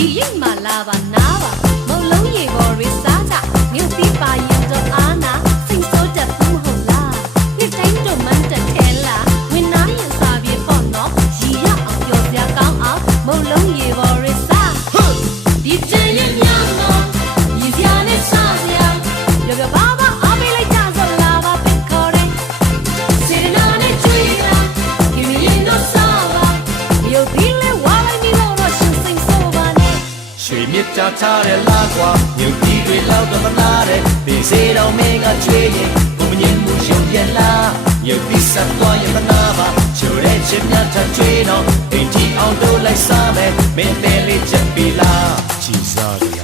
ဒီရိတ်မှလာပါနားပါမုံလုံးရေပေါ်ရစားကြမြို့ပြီးပါရင်တော့အားနာစိတ်ဆိုးတတ်ဘူးဟုတ်လားနှစ်တိုင်းတော့မန်းတက်ခဲလားဝင်နာရင်စာပြေပေါ့နော်ရီရအောင်ပြောစရာကောင်းအောင်မုံလုံးရေပေါ်ရစားဒီကျရင်ညမောရီစရာနဲ့စားစရာရကဘာဘာအားပေးလိုက်ကြဆိုလာပါပင်ခေါ်တယ်စေရနာနဲ့ကြွေးတာဒီမရင်တော့စားပါမြို့ပြီးလဲဝါလိုက်ပြီးတော့ရှင်စိတ်ဆိုးပါနဲ့ရွှေမြစ်တာထားတဲ့လာကွာမြို့ကြီးတွေလောက်တော့မလားတဲ့ဒီစေတော်မင်းကချွေးရင်ဘုံမြင်မှုရုံပြန်လာမြို့ပြီးဆက်သွားရင်မနာပါချိုးတဲ့ချစ်မြတ်ထချွေးတော့အိမ်ကြီးအောင်တို့လိုက်စားမယ်မင်းတဲလေးချက်ပြီလားကြည်စား